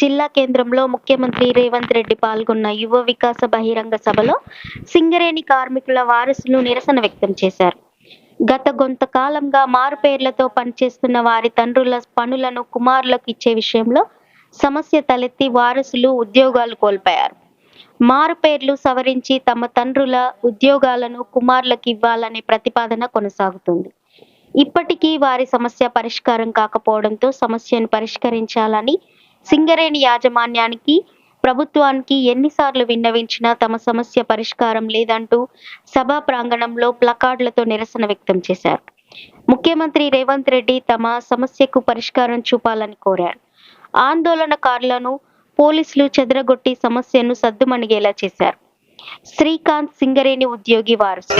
జిల్లా కేంద్రంలో ముఖ్యమంత్రి రేవంత్ రెడ్డి పాల్గొన్న యువ వికాస బహిరంగ సభలో సింగరేణి కార్మికుల వారసులు నిరసన వ్యక్తం చేశారు. గత కొంతకాలంగా మారుపేర్లతో పనిచేస్తున్న వారి తండ్రుల పనులను కుమారులకు ఇచ్చే విషయంలో సమస్య తలెత్తి వారసులు ఉద్యోగాలు కోల్పోయారు. మారుపేర్లు సవరించి తమ తండ్రుల ఉద్యోగాలను కుమారులకు ఇవ్వాలనే ప్రతిపాదన కొనసాగుతుంది. ఇప్పటికీ వారి సమస్య పరిష్కారం కాకపోవడంతో సమస్యను పరిష్కరించాలని సింగరేణి యాజమాన్యానికి, ప్రభుత్వానికి ఎన్నిసార్లు విన్నవించినా తమ సమస్య పరిష్కారం లేదంటూ సభా ప్రాంగణంలో ప్లకార్డులతో నిరసన వ్యక్తం చేశారు. ముఖ్యమంత్రి రేవంత్ రెడ్డి తమ సమస్యకు పరిష్కారం చూపాలని కోరారు. ఆందోళనకారులను పోలీసులు చెదరగొట్టి సమస్యను సద్దుమణిగేలా చేశారు. శ్రీకాంత్ సింగరేణి ఉద్యోగి వారసు.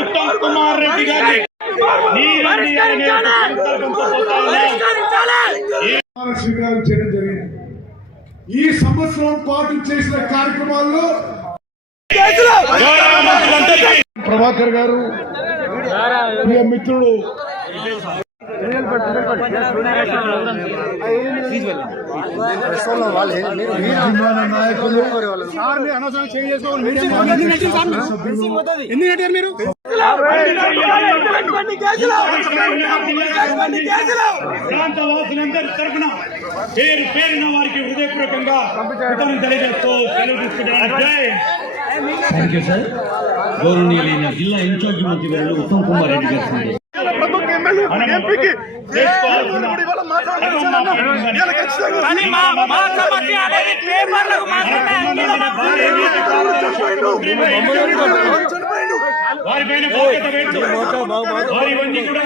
ఉత్తమ్ కుమార్ రెడ్డి గారి స్వీకారం చేయడం జరిగింది. ఈ సంవత్సరం పాటు చేసిన కార్యక్రమాల్లో ప్రభాకర్ గారు, ప్రియ మిత్రుడు నాయకులు ప్రాంతవాసులందరి తరఫున పేరు పేరున వారికి హృదయపూర్వకంగా తెలియజేస్తూ సెలవు తీసుకుంటున్నాను. Thank you sir. గౌరవనీయులైన జిల్లా ఇన్ఛార్జ్ మంత్రి గారు ఉత్తమ్ కుమార్ రెడ్డి గారు వారిపైన వారివన్నీ కూడా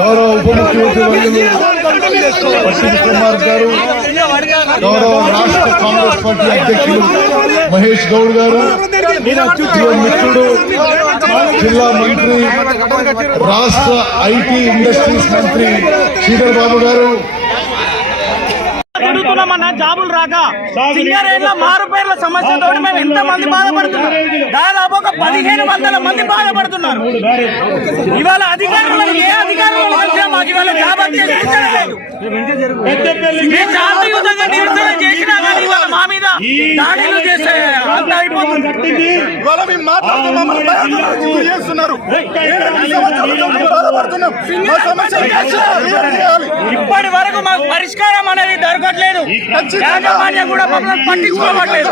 గౌరవ ఉప ముఖ్యమంత్రి అశ్విని కుమార్ గారు, గౌరవ రాష్ట్ర కాంగ్రెస్ పార్టీ అధ్యక్షులు మహేష్ గౌడ్ గారు, మిత్రుడు జిల్లా మంత్రి, రాష్ట్ర ఐటీ ఇండస్ట్రీస్ మంత్రి శ్రీధర్ బాబు గారు, అడుగుతున్నామన్నా జాబులు రాక సింగరేణిలో మారుపేర్ల సమస్యతో మేము ఎంత మంది బాధపడుతున్నాం. దాదాపు ఒక 1500 మంది బాధపడుతున్నారు. ఇవాళ అధికారులు ఏ అధికారులు మాకు ఇవాళ జాబ్ చేసినా కానీ ఇవాళ మా మీద దాడులు చేస్తే అంత అయిపోతుంది. ఇవాళ మేము మాట్లాడుతున్నాం, ఇప్పటి వరకు మాకు పరిష్కారం అనేది దొరకట్లేదు. యాజమాన్యం కూడా మమ్మల్ని పట్టించుకోవట్లేదు.